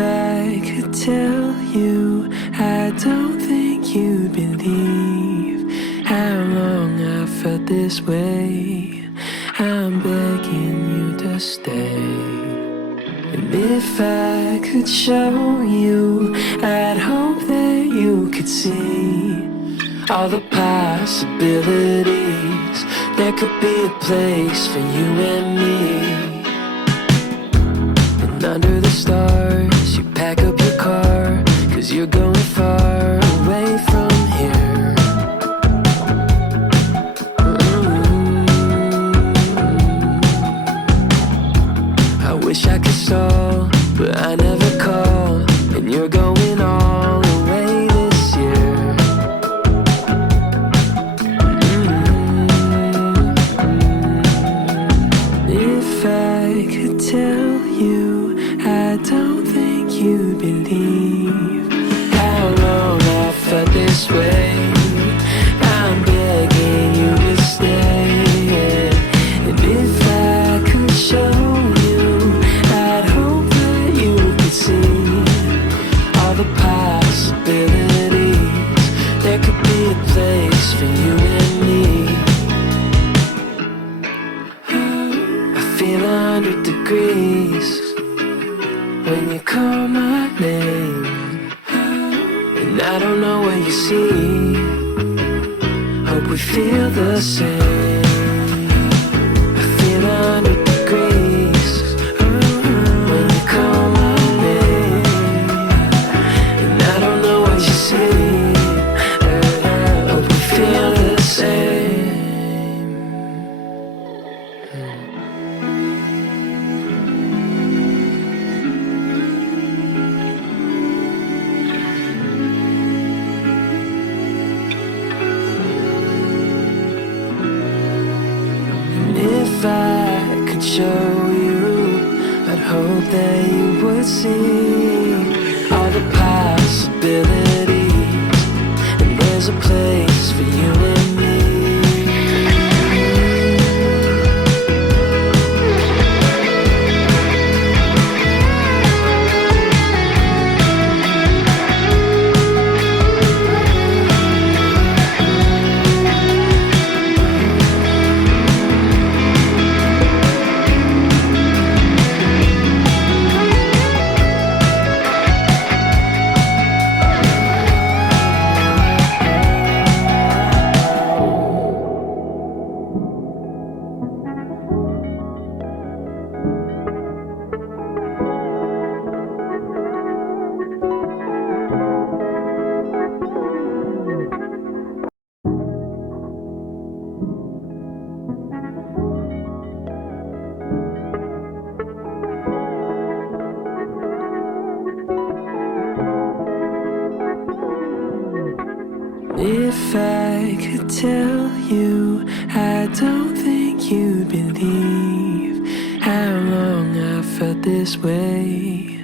I could tell you, I don't think you'd believe how long I felt this way. I'm begging you to stay. And if I could show you, I'd hope that you could see all the possibilities. There could be a place for you and me. And under the stars, you pack up your car, 'cause you're going far away from here. I wish I could stall, but I never call. And you're going all the way this year. If I could tell you, I don't think you'd believe how long I felt this way. I'm begging you to stay. And if I could show you, I'd hope that you could see all the possibilities. There could be a place for you and me. I feel 100 degrees when you call my name, and I don't know what you see. Hope we feel the same. I feel 100 degrees when you call my name, and I don't know what you see. Hope we feel the same. If I could show you, I'd hope that you would see all the possibilities. And there's a place for you and me. If I could tell you, I don't think you'd believe how long I felt this way.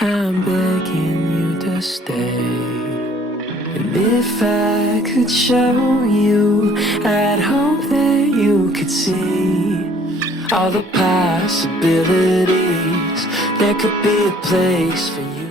I'm begging you to stay. And if I could show you, I'd hope that you could see all the possibilities. There could be a place for you.